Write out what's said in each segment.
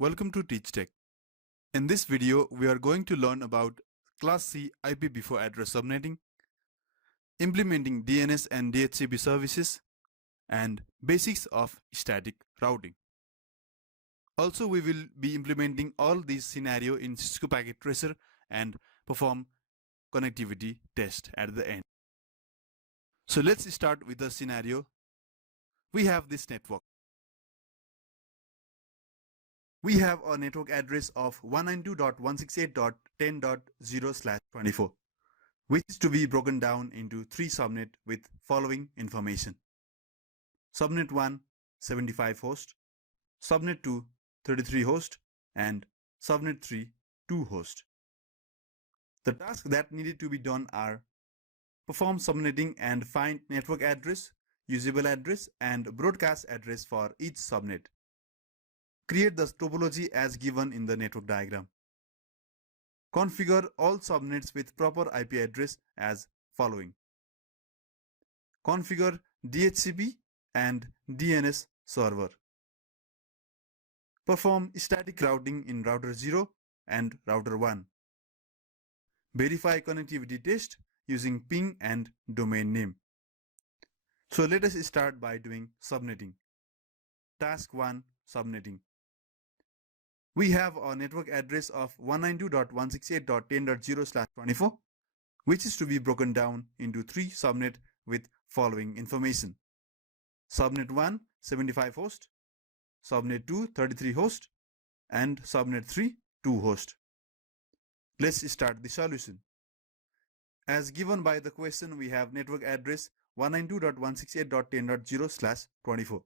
Welcome to TeachTech. In this video, we are going to learn about Class C IPv4 Address subnetting, implementing DNS and DHCP services, and basics of static routing. Also, we will be implementing all these scenarios in Cisco Packet Tracer and perform connectivity test at the end. So let's start with the scenario. We have this network. We have a network address of 192.168.10.0/24, which is to be broken down into 3 subnets with following information. Subnet 1, 75 host, Subnet 2, 33 host, and Subnet 3, 2 host. The tasks that needed to be done are perform subnetting and find network address, usable address, and broadcast address for each subnet. Create the topology as given in the network diagram. Configure all subnets with proper IP address as following. Configure DHCP and DNS server. Perform static routing in router 0 and router 1. Verify connectivity test using ping and domain name. So let us start by doing subnetting. Task 1, subnetting. We have a network address of 192.168.10.0/24, which is to be broken down into 3 subnets with following information. Subnet 1, 75 host, Subnet 2, 33 host, and Subnet 3, 2 host. Let's start the solution. As given by the question, we have network address 192.168.10.0/24.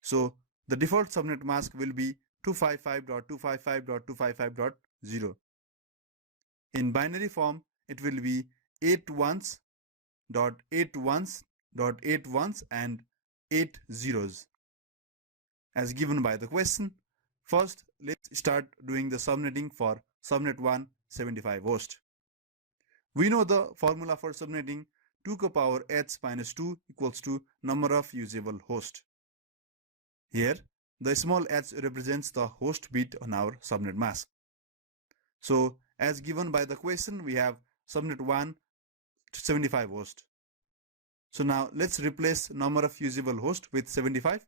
So the default subnet mask will be 255.255.255.0. In binary form, it will be 8 ones, .8 ones, .8 ones, and 8 zeros. As given by the question, first let's start doing the subnetting for subnet 1, 75 host. We know the formula for subnetting: 2 to the power h minus 2 equals to number of usable host. Here, the small h represents the host bit on our subnet mask. So, as given by the question, we have subnet 1 to 75 host. So now let's replace number of usable host with 75,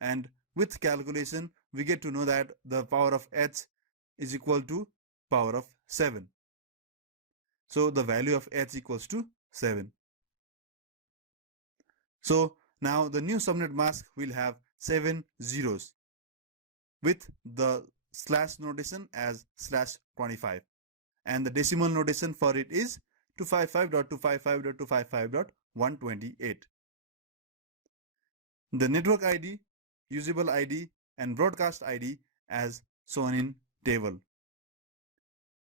and with calculation we get to know that the power of h is equal to power of 7. So the value of h equals to 7. So now the new subnet mask will have 7 zeros with the slash notation as /25, and the decimal notation for it is 255.255.255.128. The network ID, usable ID, and broadcast ID as shown in table.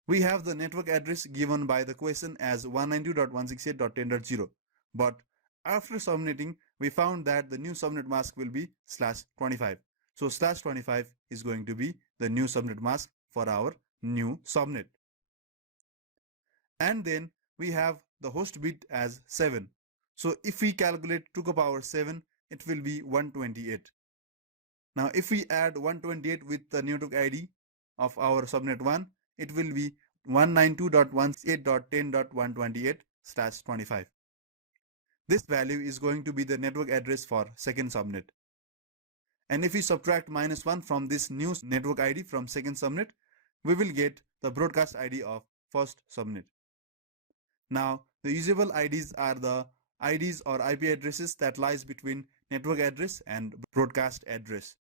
We have the network address given by the question as 192.168.10.0, but after subnetting we found that the new subnet mask will be /25. So /25 is going to be the new subnet mask for our new subnet. And then we have the host bit as 7. So if we calculate 2 to the power 7, it will be 128. Now if we add 128 with the network ID of our subnet 1, it will be 192.168.10.128/25. This value is going to be the network address for second subnet. And if we subtract -1 from this new network ID from second subnet, we will get the broadcast ID of first subnet. Now the usable IDs are the IDs or IP addresses that lies between network address and broadcast address.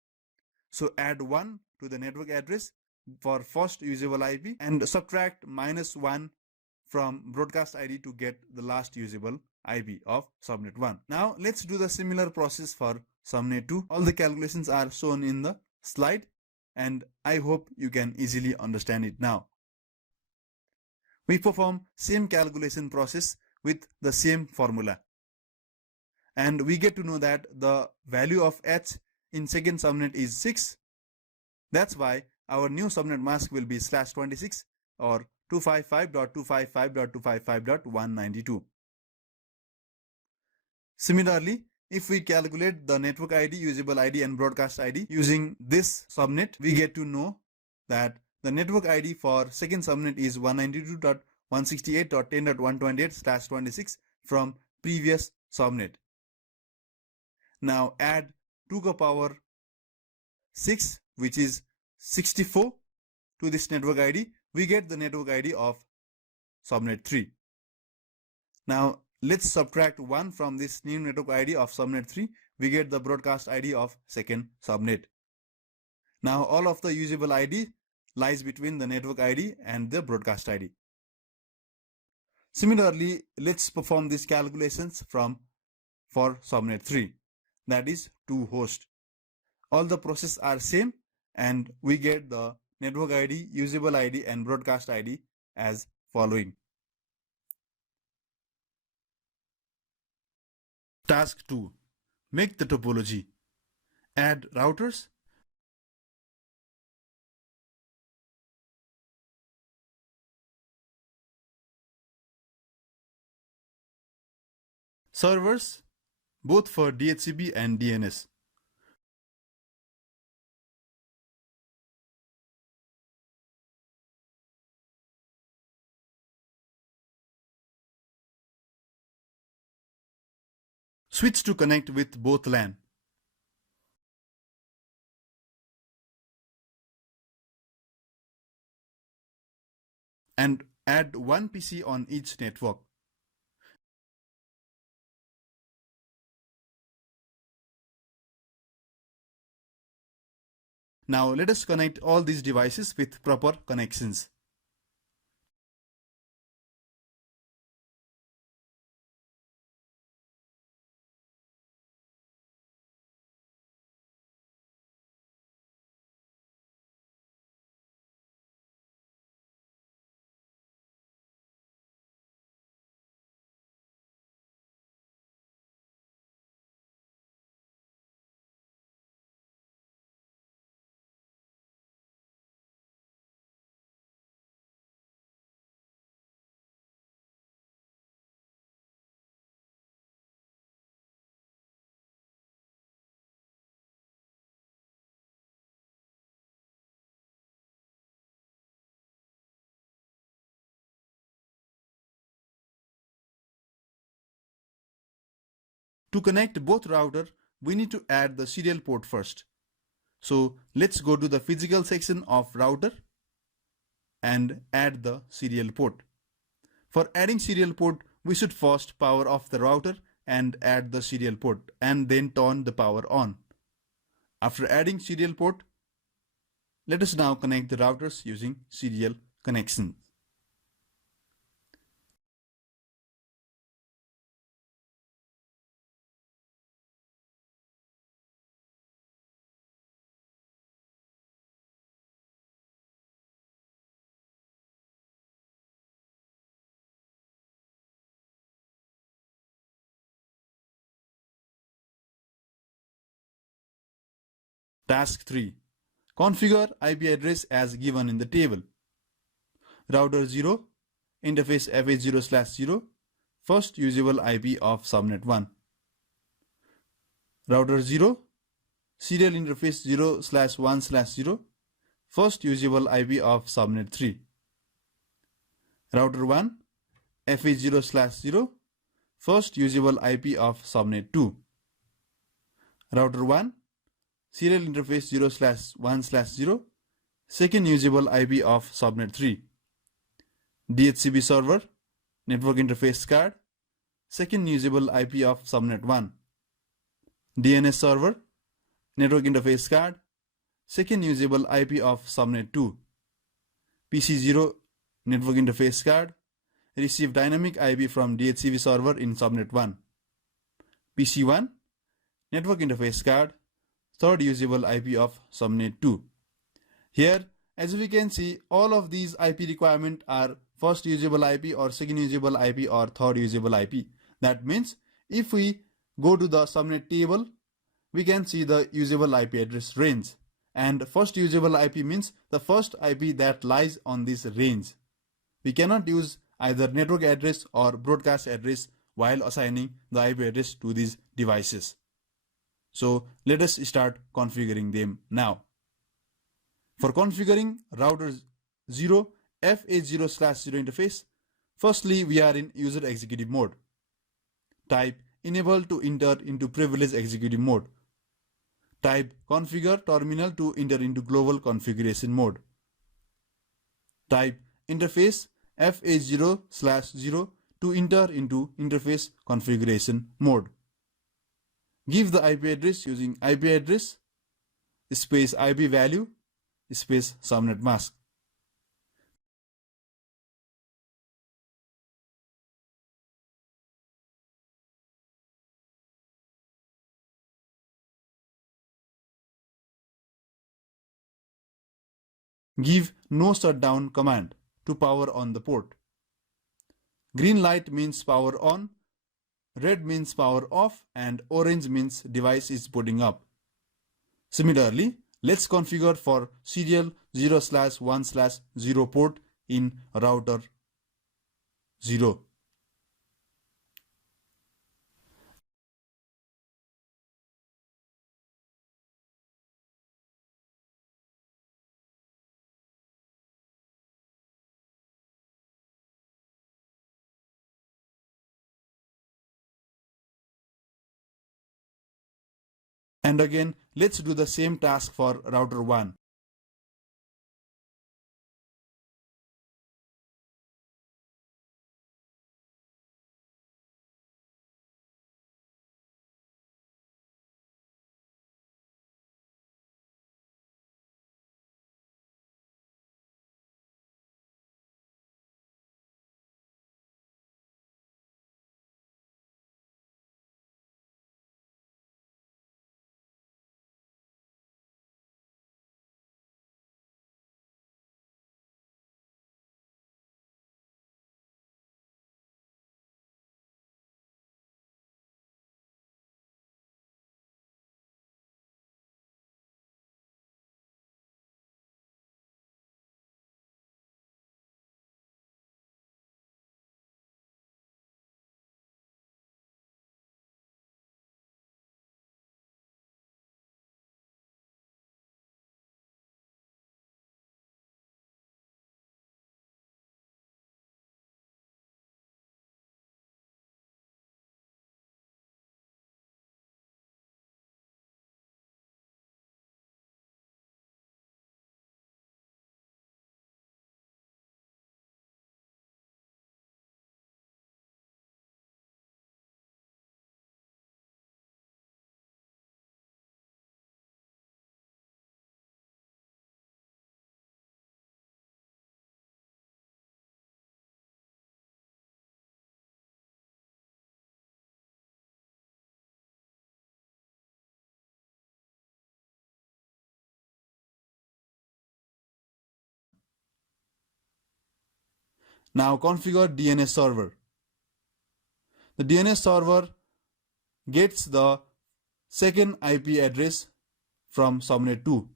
So add 1 to the network address for first usable IP and subtract -1 from broadcast ID to get the last usable IP of subnet 1. Now let's do the similar process for subnet 2. All the calculations are shown in the slide, and I hope you can easily understand it now. We perform same calculation process with the same formula, and we get to know that the value of h in second subnet is 6. That's why our new subnet mask will be /26 or 255.255.255.192. Similarly, If we calculate the network ID, usable ID and broadcast ID using this subnet, we get to know that the network ID for second subnet is 192.168.10.128/26 from previous subnet. Now add 2 to the power 6, which is 64, to this network ID. We get the network ID of subnet 3. Now let's subtract 1 from this new network ID of subnet 3. We get the broadcast ID of second subnet. Now all of the usable ID lies between the network ID and the broadcast ID. Similarly, let's perform these calculations for subnet 3, that is 2 host. All the processes are same and we get the network ID, usable ID and broadcast ID as following. Task 2. Make the topology. Add routers, servers, both for DHCP and DNS. Switch to connect with both LAN. And add one PC on each network. Now let us connect all these devices with proper connections. To connect both routers, we need to add the serial port first. So let's go to the physical section of router and add the serial port. For adding serial port, we should first power off the router and add the serial port and then turn the power on. After adding serial port, let us now connect the routers using serial connection. Task 3. Configure IP address as given in the table. Router 0, interface FH0/0, first usable IP of subnet 1. Router 0, serial interface 0/1/0, first usable IP of subnet 3. Router 1, FH0/0, first usable IP of subnet 2. Router 1, serial interface 0/1/0, second usable IP of subnet 3. DHCP server, network interface card, second usable IP of subnet 1. DNS server, network interface card, second usable IP of subnet 2. PC0, network interface card, receive dynamic IP from DHCP server in subnet 1. PC1, network interface card, third usable IP of subnet 2. Here, as we can see, all of these IP requirements are first usable IP or second usable IP or third usable IP. That means if we go to the subnet table, we can see the usable IP address range. And first usable IP means the first IP that lies on this range. We cannot use either network address or broadcast address while assigning the IP address to these devices. So let us start configuring them now. For configuring router 0 FH0/0 interface, firstly we are in user executive mode. Type enable to enter into privileged executive mode. Type configure terminal to enter into global configuration mode. Type interface FH0/0 to enter into interface configuration mode. Give the IP address using IP address space IP value space subnet mask. Give no shutdown command to power on the port. Green light means power on, red means power off, and orange means device is booting up. Similarly, let's configure for serial 0/1/0 port in router 0. And again, let's do the same task for router 1. Now configure DNS server. The DNS server gets the second IP address from subnet 2.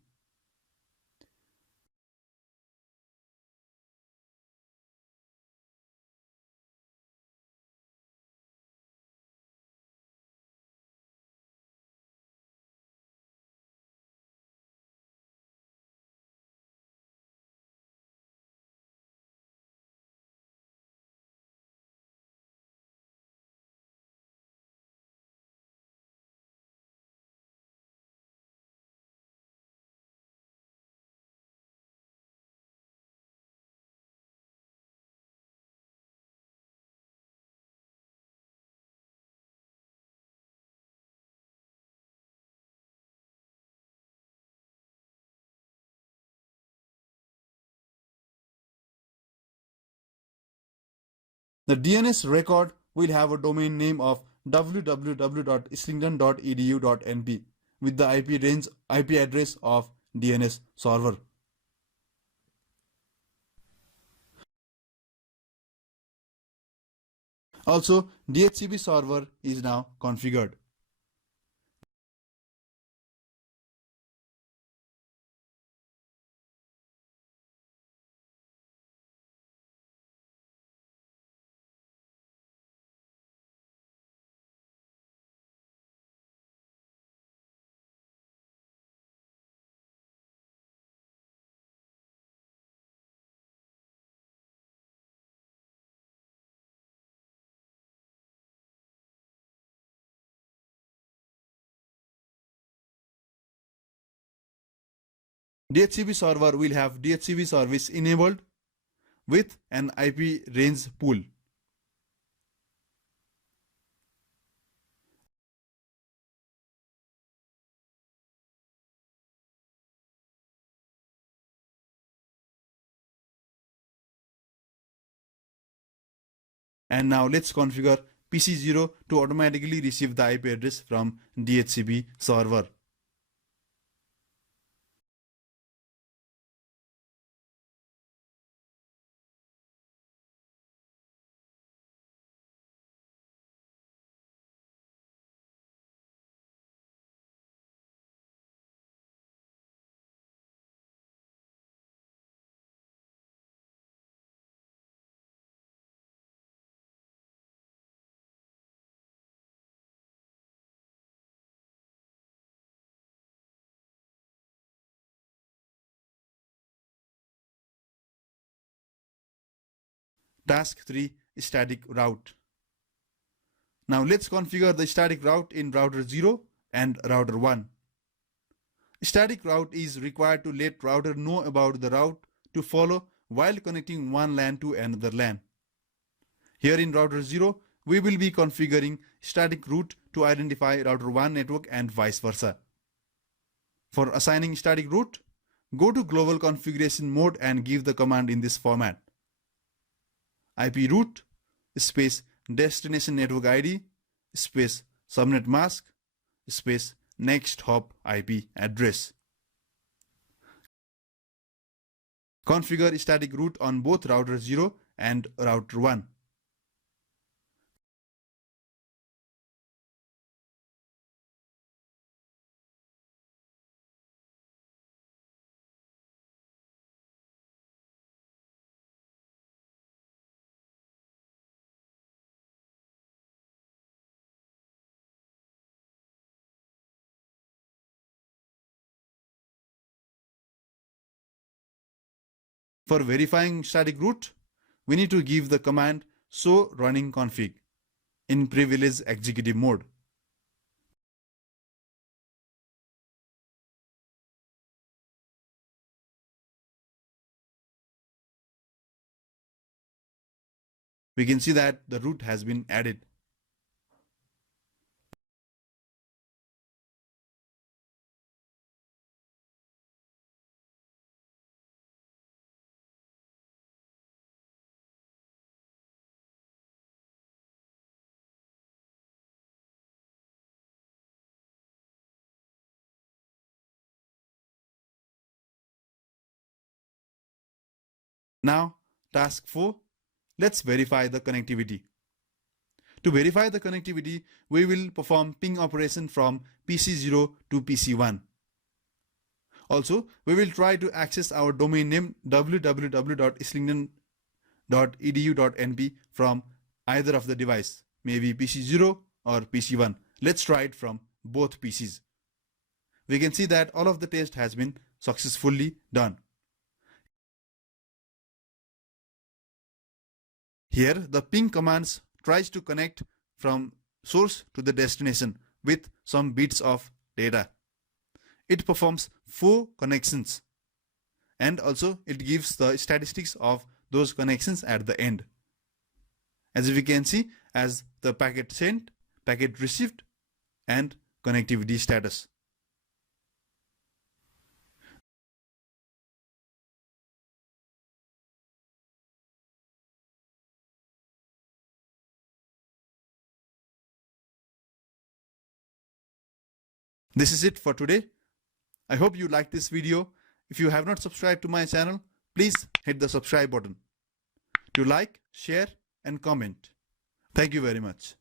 The DNS record will have a domain name of www.islington.edu.np with the IP address of DNS server. Also, DHCP server is now configured. DHCP server will have DHCP service enabled with an IP range pool. And now let's configure PC0 to automatically receive the IP address from DHCP server. Task 3, static route. Now let's configure the static route in router 0 and router 1. Static route is required to let router know about the route to follow while connecting one LAN to another LAN. Here in router 0, we will be configuring static route to identify router 1 network and vice versa. For assigning static route, go to global configuration mode and give the command in this format: IP route space destination network ID space subnet mask space next hop IP address. Configure static route on both router 0 and router 1. For verifying static route, we need to give the command show running config in privilege executive mode. We can see that the route has been added. Now, task 4, let's verify the connectivity. To verify the connectivity, we will perform ping operation from PC0 to PC1. Also, we will try to access our domain name www.islington.edu.np from either of the device, maybe PC0 or PC1. Let's try it from both PCs. We can see that all of the test has been successfully done. Here, the ping commands tries to connect from source to the destination with some bits of data. It performs 4 connections and also it gives the statistics of those connections at the end. As we can see as the packet sent, packet received and connectivity status. This is it for today. I hope you liked this video. If you have not subscribed to my channel, please hit the subscribe button to like, share and comment. Thank you very much.